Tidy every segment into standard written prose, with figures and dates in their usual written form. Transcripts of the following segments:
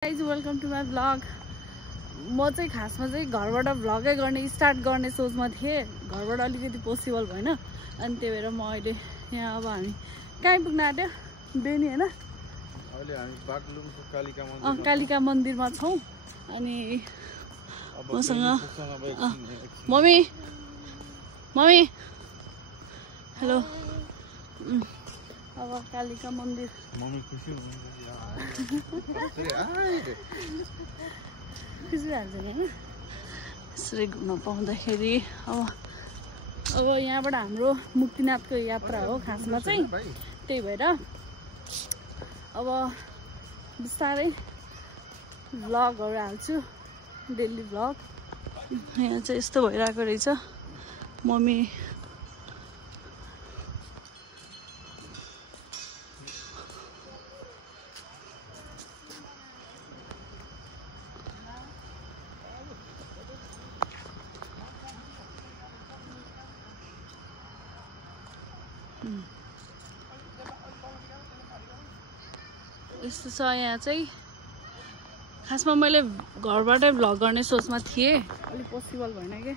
Guys welcome to my vlog. म चाहिँ खासमा चाहिँ घरबाट भ्लगै गर्ने स्टार्ट गर्ने सोचमा थिएँ। घरबाट अलिकति पोसिबल भएन अनि त्यही भएर म अहिले यहाँ अब हामी कहीँ पुग्न आँट्यो बेनी होइन। अहिले हामी बागलुङको कालिका मन्दिरमा छौँ अनि मसँग मम्मी मम्मी हेलो। अब कालिका मन्दिर मम्मी खुसी हुनुहुन्छ खुसी हाल्छ नि होइन यसरी घुम्न पाउँदाखेरि। अब यहाँबाट हाम्रो मुक्तिनाथको यात्रा हो खासमा चाहिँ, त्यही भएर अब बिस्तारै भ्लगहरू हाल्छु, डेली भ्लग। यहाँ चाहिँ यस्तो भइरहेको रहेछ। मम्मी यस्तो छ। यहाँ चाहिँ खासमा मैले घरबाटै भ्लग गर्ने सोचमा थिएँ, अलिक पोसिबल भएन क्या,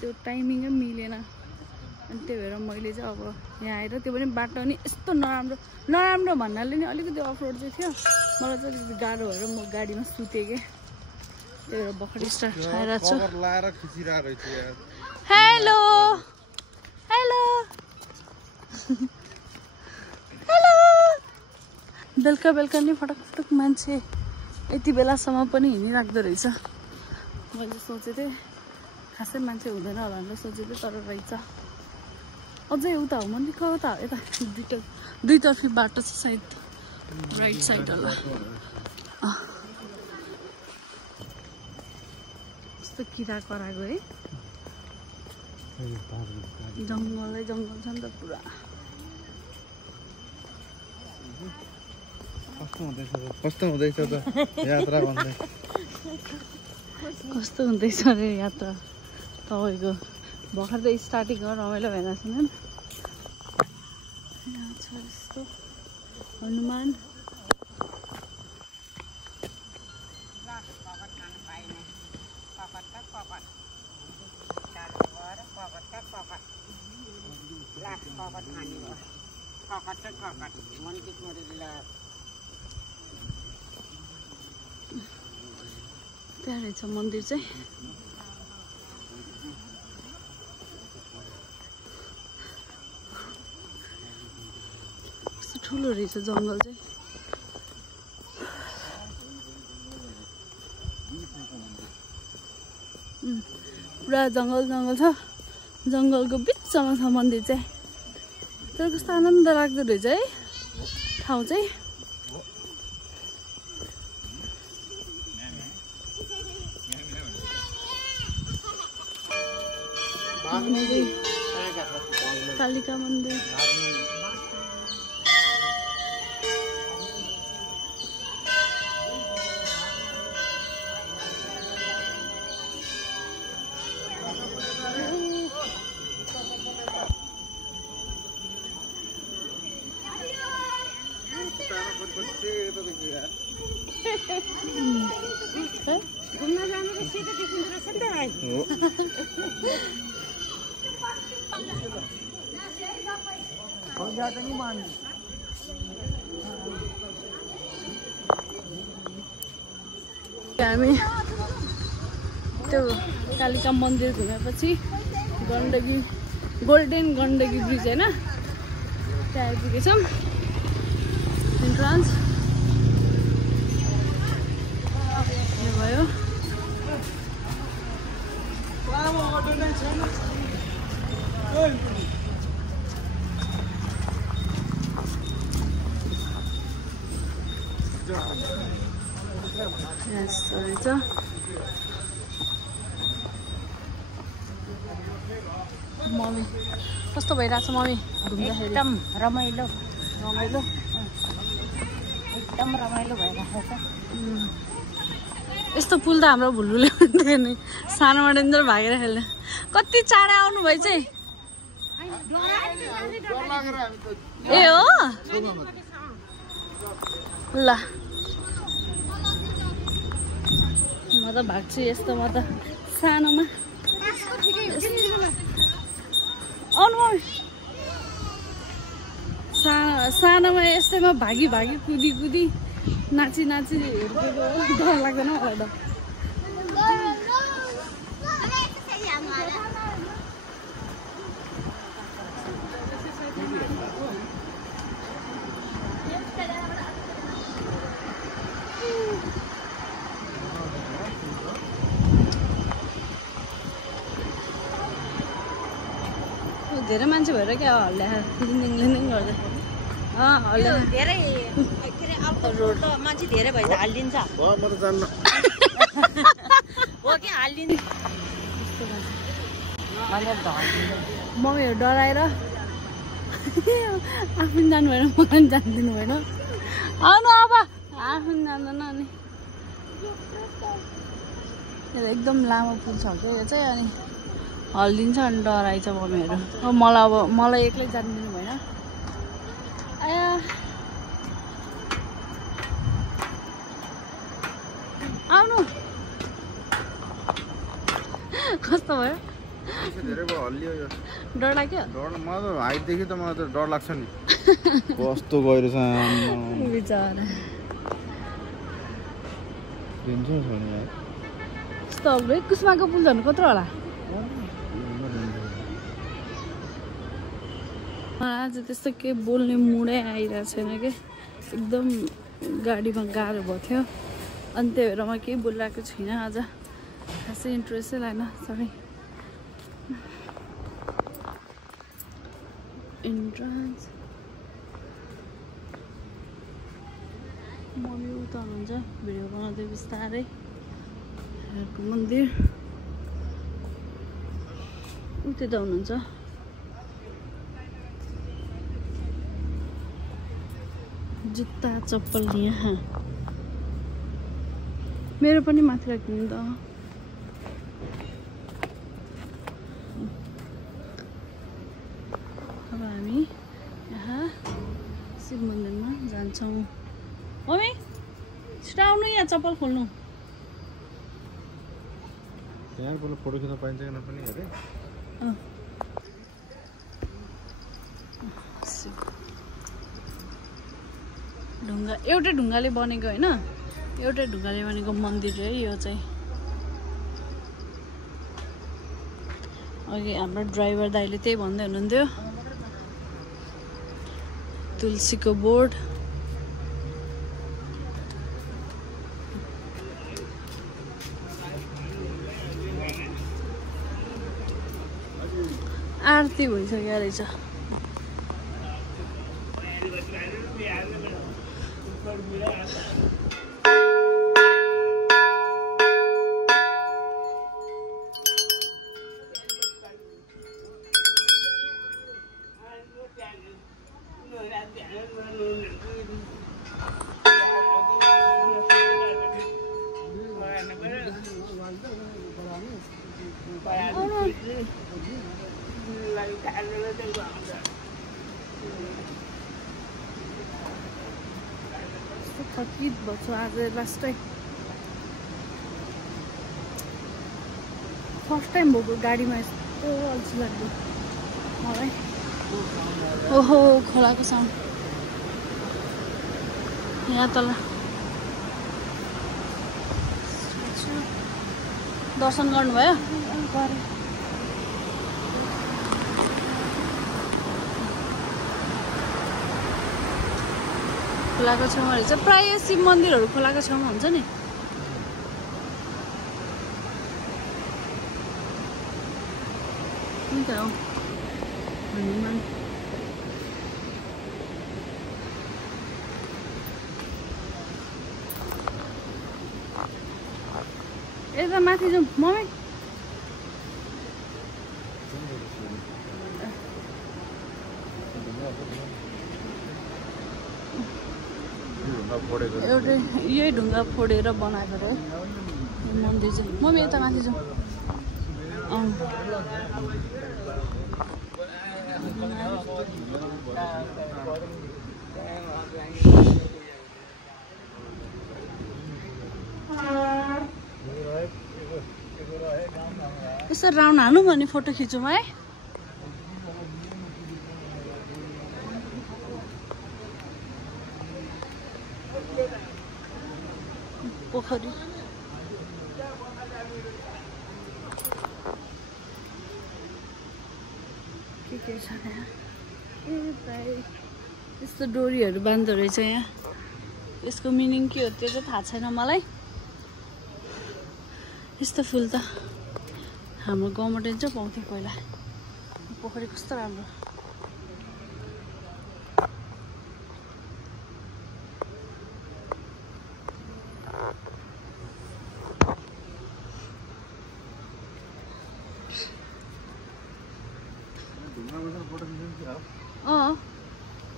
त्यो टाइमिङै मिलेन अनि त्यही भएर मैले चाहिँ अब यहाँ आएर, त्यो पनि बाटो नि यस्तो नराम्रो भन्नाले नि अलिकति अफरोड चाहिँ थियो। मलाई चाहिँ अलिकति गाह्रो भएर म गाडीमा सुतेँ क्या, त्यही भएर भर्खर स्टार्ट आएर छु। Hello hello hello. बेलुका बेलुका नि फटक फटक मान्छे यति बेलासम्म पनि हिँडिराख्दो रहेछ। मैले सोचेको थिएँ खासै मान्छे हुँदैन होला भनेर सोचेको थिएँ, तर रहेछ। अझै उता हो मन्दिर कता हो, यता दुईतर्फी बाटो छ सायद, राइट साइड होला। कस्तो किरा कराएको है, जङ्गलै जङ्गल छ नि त पुरा। कस्तो हुँदैछ त यात्रा भन्दै, कस्तो हुँदैछ अरे यात्रा तपाईँको? भर्खर त स्टार्टिङ हो, रमाइलो भएन छैन। यहाँ छ यस्तो हनुमान। त्यहाँ रहेछ मन्दिर चाहिँ। कस्तो ठुलो रहेछ जङ्गल चाहिँ। पुरा जङ्गल जङ्गल छ, जङ्गलको बिचमा छ मन्दिर चाहिँ। तर कस्तो आनन्द लाग्दो रहेछ है ठाउँ चाहिँ। कालिका मन्दिर घुम्न जानु त सिधै देखिँदो रहेछ नि त भाइ। हामी त्यो कालिका मन्दिर घुमेपछि गोल्डन गण्डकी ब्रिज होइन, त्यहाँ आइपुगेछौँ। इन्ट्रान्स भयो। यस्तो रहेछ। मम्मी कस्तो भइरहेछ मम्मी घुम्दाखेरि? एकदम रमाइलो रमाइलो, एकदम रमाइलो भइरहेको छ। यस्तो पुल त हाम्रो भुल्लुले हुन्थ्यो नि, सानोमा डेन्जर भागेर खेल्ने। कति चाँडै आउनुभयो चाहिँ। ए हो ल त भाग्छु यस्तोमा त सानोमा सानोमा यस्तैमा भागी कुदी नाची हेर्केको डर लाग्दैन मलाई त धेरै मान्छे भएर क्या हल्ल्या लिङ गर्दै हल्ल्या धेरै के अरे रोड त मान्छे धेरै भए त हालिदिन्छ म त जान्न हो कि हालिदिन्छ मम्मीहरू डराएर आफू जानु भएन मलाई जानिदिनु भएन आउनु अब आफू जान्दैन अनि एकदम लामो पुल छ क्या यो चाहिँ अनि हल्दिन्छ अनि डराइछ मम्मीहरू मलाई एक्लै जानिदिनु भएन आउनु कस्तो भयो धेरै भयो हल्लियो यो डर लाग्यो मलाई त हाइटदेखि त मलाई त डर लाग्छ नि कस्तो गइरहेछ बिचरा यस्तो अग्लो कुसमाको पुल झन् कत्रो होला आज त्यस्तो केही बोल्ने मुडै आइरहेको छैन कि एकदम गाडीमा गाह्रो भएको थियो अनि त्यही भएर म केही बोलिरहेको छुइनँ आज खासै इन्ट्रेस्टै लागेन सरी इन्ट्रान्स मम्मी उता हुनुहुन्छ भिडियो बनाउँदै बिस्तारै मन्दिर उतै त हुनुहुन्छ जुत्ता चप्पल यहाँ मेरो पनि माथि राख्नु त अब हामी यहाँ शिव मन्दिरमा जान्छौँ मम्मी छिटो आउनु यहाँ चप्पल खोल्नु यहाँ फोटो खिच्न पाइन्छ कि नपाइने अरे ढुङ्गा एउटै ढुङ्गाले बनेको होइन एउटै ढुङ्गाले बनेको मन्दिर है यो चाहिँ अघि हाम्रो ड्राइभर दाइले त्यही भन्दै हुनुहुन्थ्यो तुलसीको बोर्ड आरती भइसक्यो रहेछ थकित भएको आज लास्टै फर्स्ट टाइम भएको गाडीमा यस्तो अल्छी लाग्यो मलाई ओहो खोलाको साउन्ड यहाँ तल दर्शन गर्नुभयो खोलाको छेउमा रहेछ प्राय शिव मन्दिरहरू खोलाको छेउमा हुन्छ नि हो हनुमान यता माथि जाउँ मम्मी एउटै यही ढुङ्गा फोडेर बनाएको रे मन्दिर चाहिँ मम्मी यता माथि जाउँ यसो राउन्ड हाल्नु भने फोटो खिचौँ है। पोखरी के छ यहाँ? ए भाइ यस्तो डोरीहरू बाँध्दो रहेछ यहाँ। यसको मिनिङ के हो त्यो चाहिँ थाहा छैन मलाई। यस्तो फुल त हाम्रो गाउँमा चाहिँ पाउँथ्यो पहिला। पोखरी कस्तो राम्रो।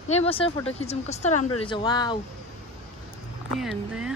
यहीँ बसेर फोटो खिचौँ कस्तो राम्रो रहेछ। वाउ यहाँ हेर्नु त यहाँ